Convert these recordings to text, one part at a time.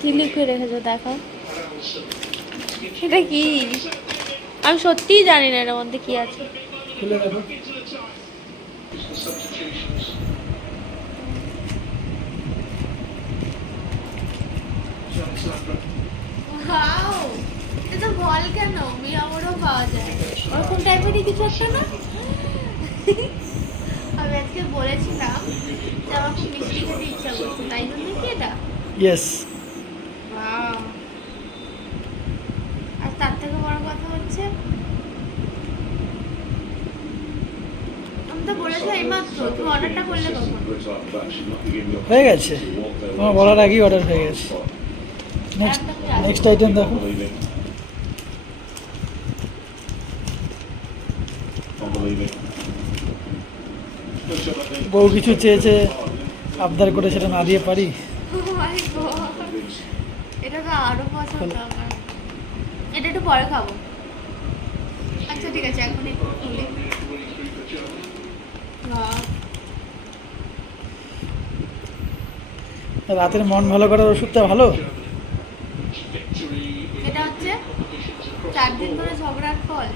কি লিখে রেখেছো দেখো, এটা কি? আমি সত্যিই জানি না এর মধ্যে কি আছে। খুলে দেখো। ওয়াও, এটা তো ভলক্যানো, মিরামোরও পাওয়া যায় ওরকম টাইপেরই কিছু একটা না? আমি আজকে বলেছিলাম যে আমার খুব মিষ্টি খেতে ইচ্ছা করছে, তাই জন্য কি এটা? ইয়েস। ওয়াও, আর তার থেকে বড় কথা হচ্ছে আমি তো বলেছি এইমাত্র, তুমি অর্ডারটা করলে কখন? হয়ে গেছে, তোমার বলার আগেই অর্ডার হয়ে গেছে। নেক্সট নেক্সট আইটেম দেখো। বউ কিছু চেয়েছে, আবদার করে সেটা না দিয়ে পারি। Oh my God, এটা তো আরো পছন্দ আমার। এটা একটু পরে খাবো। আচ্ছা ঠিক আছে, এখন একটু খুলি। রাতের মন ভালো করার ওষুধটা ভালো। এটা হচ্ছে 4 দিন ধরে ঝগড়ার ফল।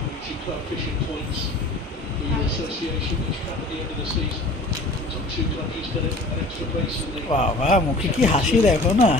বাবা মুখে কি হাসি দেখো না।